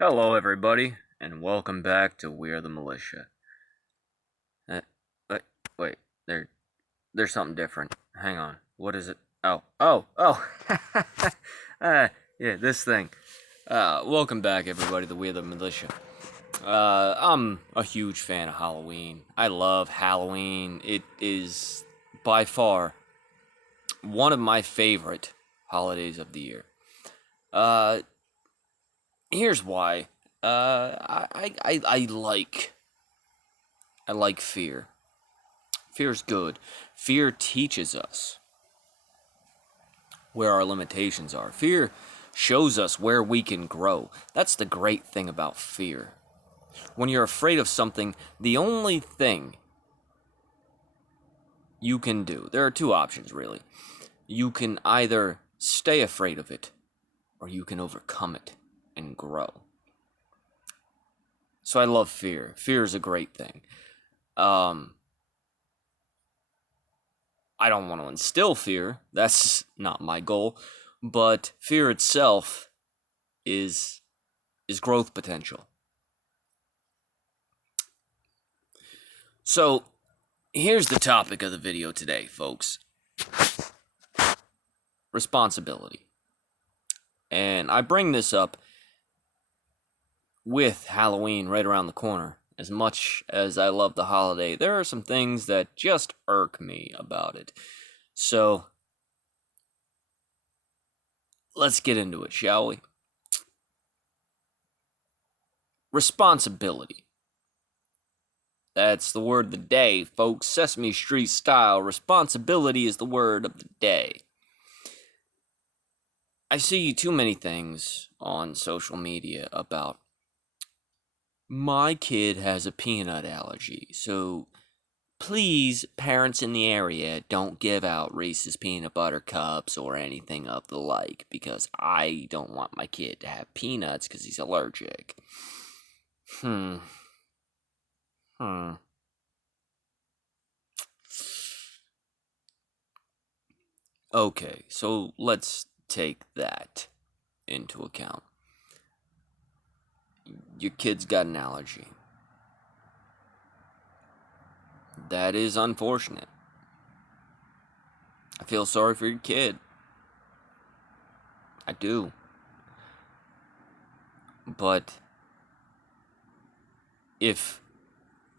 Hello, everybody, and welcome back to We Are the Militia. Uh, wait, wait, there's something different. Hang on, what is it? Oh! Yeah, this thing. Welcome back, everybody, to We Are the Militia. I'm a huge fan of Halloween. I love Halloween. It is by far one of my favorite holidays of the year. Uh, Here's why. I like fear. Fear's good. Fear teaches us where our limitations are. Fear shows us where we can grow. That's the great thing about fear. When you're afraid of something, the only thing you can do, there are two options really. You can either stay afraid of it, or you can overcome it and grow. So I love fear. Fear is a great thing. Um, I don't want to instill fear. That's not my goal. But fear itself is growth potential. So, here's the topic of the video today, folks. Responsibility. And I bring this up with Halloween right around the corner. As much as I love the holiday, there are some things that just irk me about it. So, let's get into it, shall we? Responsibility. That's the word of the day, folks. Sesame Street style. Responsibility is the word of the day. I see too many things on social media about my kid has a peanut allergy, so please, parents in the area, don't give out Reese's peanut butter cups or anything of the like, because I don't want my kid to have peanuts because he's allergic. Hmm. Hmm. Okay, so let's take that into account. Your kid's got an allergy. That is unfortunate. I feel sorry for your kid. I do. But if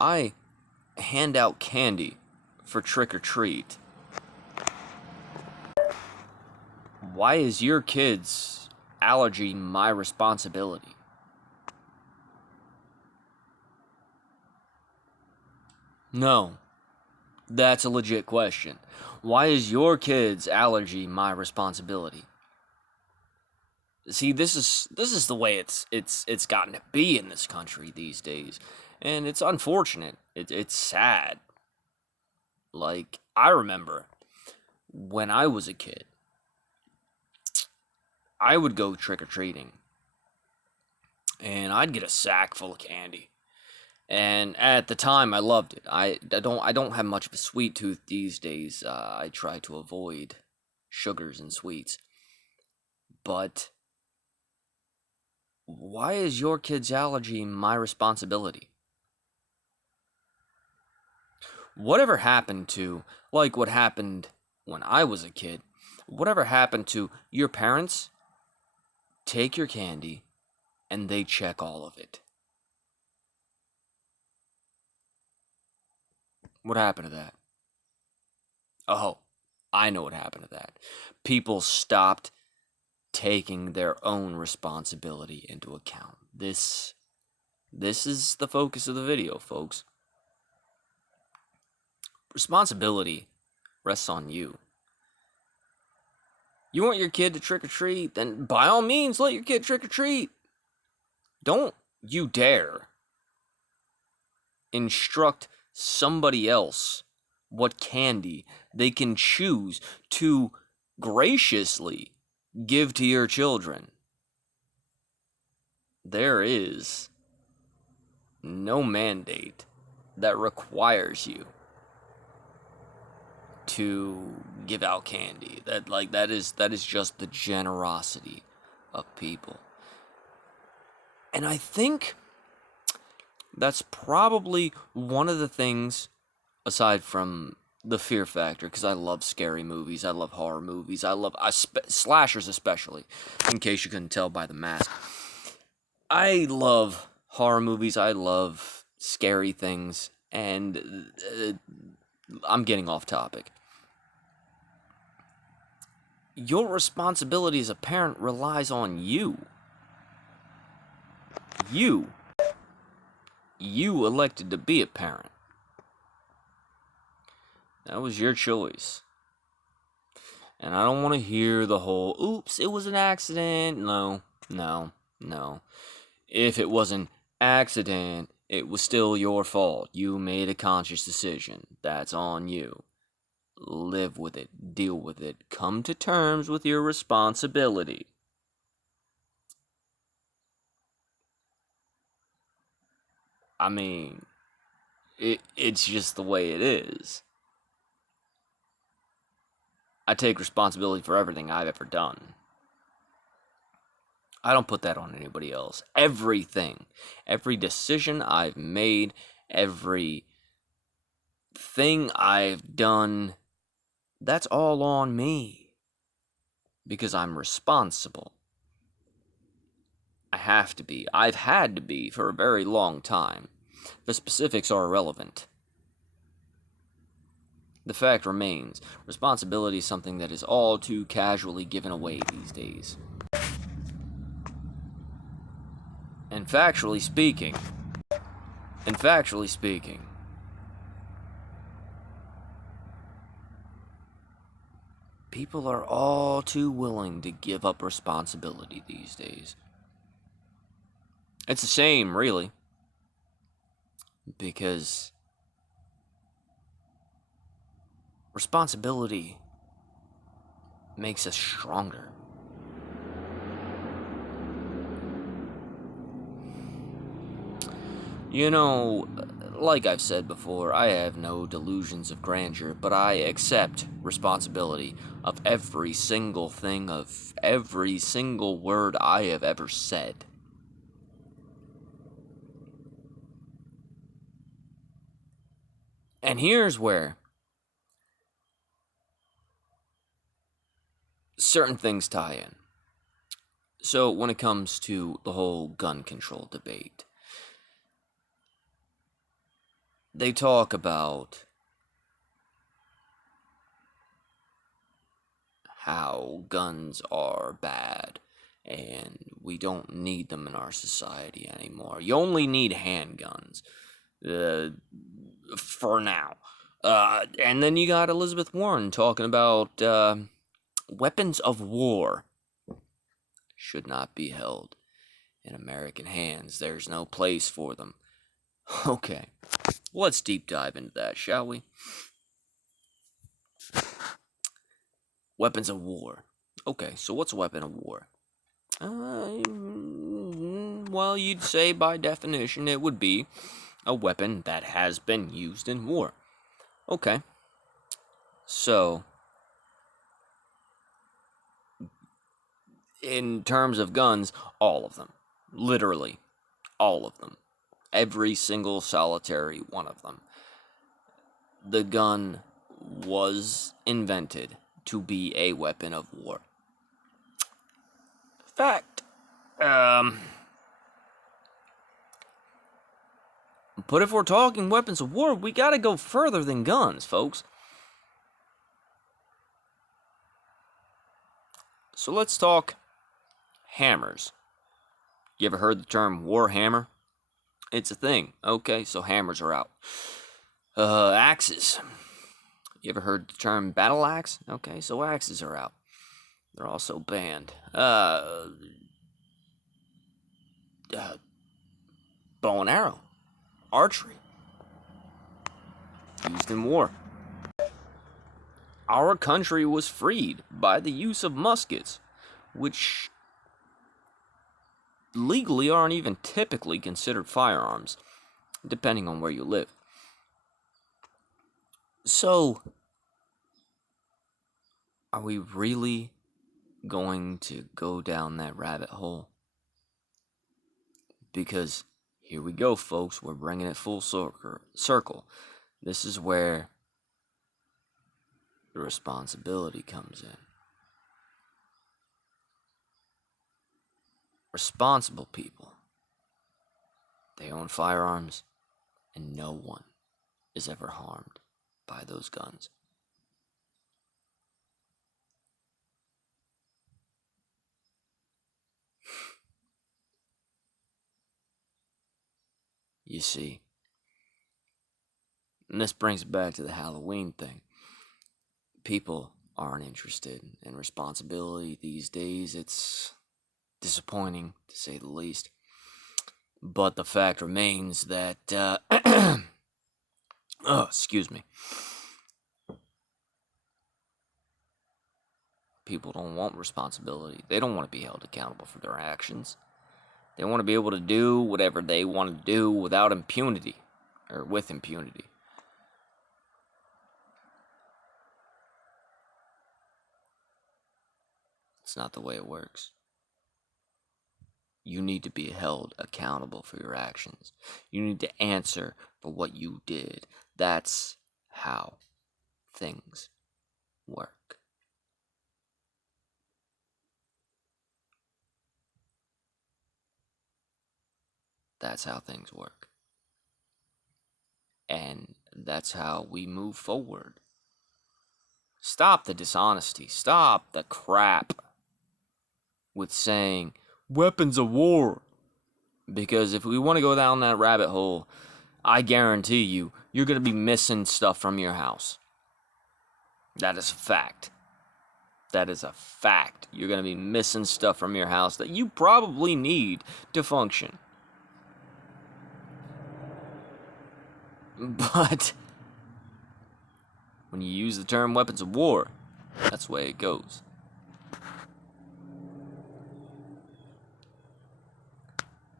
I hand out candy for trick or treat, why is your kid's allergy my responsibility? No, that's a legit question. Why is your kid's allergy my responsibility? See, this is the way it's gotten to be in this country these days, and it's unfortunate. It's sad. Like, I remember when I was a kid, I would go trick or treating, and I'd get a sack full of candy. And at the time, I loved it. I don't have much of a sweet tooth these days. I try to avoid sugars and sweets. But why is your kid's allergy my responsibility? Whatever happened to, like what happened when I was a kid, whatever happened to your parents take your candy and they check all of it? What happened to that? Oh, I know what happened to that. People stopped taking their own responsibility into account. This is the focus of the video, folks. Responsibility rests on you. You want your kid to trick or treat, then by all means let your kid trick or treat. Don't you dare instruct somebody else what candy they can choose to graciously give to your children. There is no mandate that requires you to give out candy. That is just the generosity of people. And I think that's probably one of the things, aside from the fear factor, because I love scary movies, I love horror movies, I love slashers especially, in case you couldn't tell by the mask. I love horror movies, I love scary things, and I'm getting off topic. Your responsibility as a parent relies on you. You elected to be a parent. That was your choice. And I don't want to hear the whole, oops, it was an accident. No. If it was an accident, it was still your fault. You made a conscious decision. That's on you. Live with it. Deal with it. Come to terms with your responsibility. I mean, it's just the way it is. I take responsibility for everything I've ever done. I don't put that on anybody else. Everything. Every decision I've made, every thing I've done, that's all on me. Because I'm responsible. I have to be. I've had to be for a very long time. The specifics are irrelevant. The fact remains, responsibility is something that is all too casually given away these days. And factually speaking, people are all too willing to give up responsibility these days. It's a shame, really, because responsibility makes us stronger. You know, like I've said before, I have no delusions of grandeur, but I accept responsibility of every single thing, of every single word I have ever said. And here's where certain things tie in. So, when it comes to the whole gun control debate, they talk about how guns are bad and we don't need them in our society anymore. You only need handguns for now. And then you got Elizabeth Warren talking about weapons of war should not be held in American hands. There's no place for them. Okay, let's deep dive into that, shall we? Weapons of war. Okay, so what's a weapon of war? Well, you'd say by definition it would be a weapon that has been used in war. Okay. So, in terms of guns, all of them. Literally, all of them. Every single solitary one of them. The gun was invented to be a weapon of war. Fact. But if we're talking weapons of war, we gotta go further than guns, folks. So let's talk hammers. You ever heard the term war hammer? It's a thing. Okay, so hammers are out. Axes. You ever heard the term battle axe? Okay, so axes are out. They're also banned. Bow and arrow. Archery. Used in war. Our country was freed by the use of muskets, which legally aren't even typically considered firearms, depending on where you live. So, are we really going to go down that rabbit hole? Because here we go, folks. We're bringing it full circle. This is where the responsibility comes in. Responsible people, they own firearms, and no one is ever harmed by those guns. You see, and this brings it back to the Halloween thing. People aren't interested in responsibility these days. It's disappointing, to say the least. But the fact remains that, excuse me. People don't want responsibility. They don't want to be held accountable for their actions. They want to be able to do whatever they want to do without impunity, or with impunity. It's not the way it works. You need to be held accountable for your actions. You need to answer for what you did. That's how things work. That's how things work. And that's how we move forward. Stop the dishonesty. Stop the crap with saying weapons of war. Because if we want to go down that rabbit hole, I guarantee you're going to be missing stuff from your house. That is a fact. That is a fact. You're going to be missing stuff from your house that you probably need to function. But when you use the term weapons of war, that's the way it goes.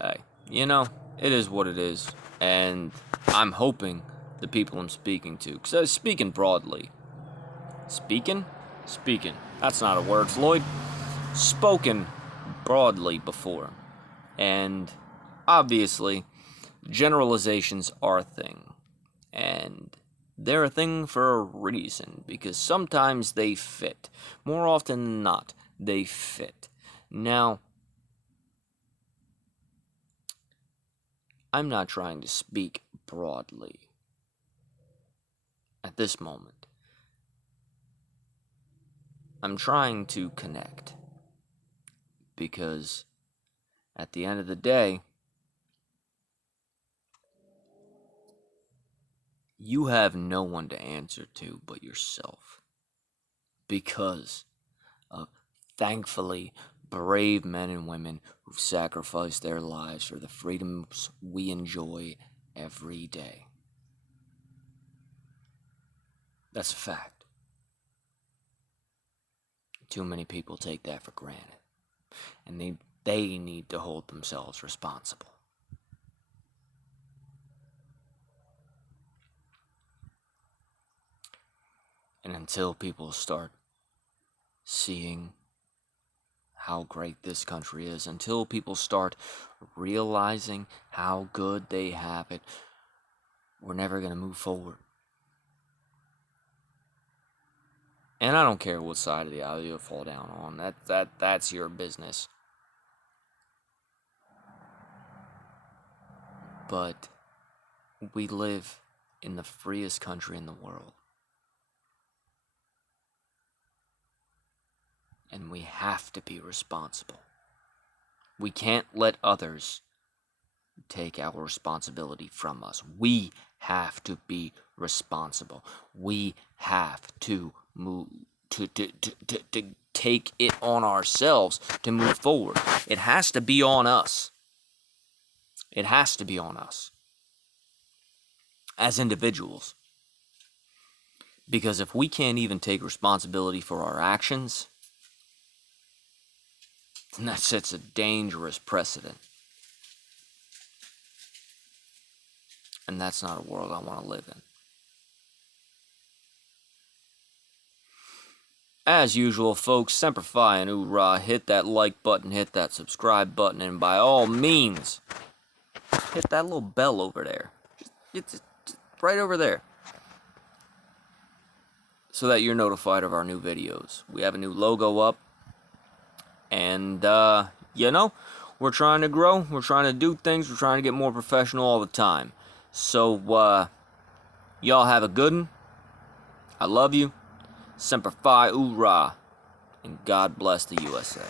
Hey, it is what it is. And I'm hoping the people I'm speaking to, because I was speaking broadly. Speaking? That's not a word, Floyd. Spoken broadly before. And obviously, generalizations are a thing. And they're a thing for a reason, because sometimes they fit. More often than not, they fit. Now, I'm not trying to speak broadly at this moment. I'm trying to connect, because at the end of the day, you have no one to answer to but yourself, because of, thankfully, brave men and women who've sacrificed their lives for the freedoms we enjoy every day. That's a fact. Too many people take that for granted, and they need to hold themselves responsible. And until people start seeing how great this country is, until people start realizing how good they have it, we're never going to move forward. And I don't care what side of the aisle you fall down on. That's your business. But we live in the freest country in the world. And we have to be responsible. We can't let others take our responsibility from us. We have to be responsible. We have to move to take it on ourselves to move forward. It has to be on us. It has to be on us as individuals. Because if we can't even take responsibility for our actions, then that sets a dangerous precedent. And that's not a world I want to live in. As usual, folks, Semper Fi and Hoorah, hit that like button, hit that subscribe button, and by all means, hit that little bell over there. It's right over there. So that you're notified of our new videos. We have a new logo up. And, we're trying to grow. We're trying to do things. We're trying to get more professional all the time. So, y'all have a good one. I love you. Semper Fi, oorah. And God bless the USA.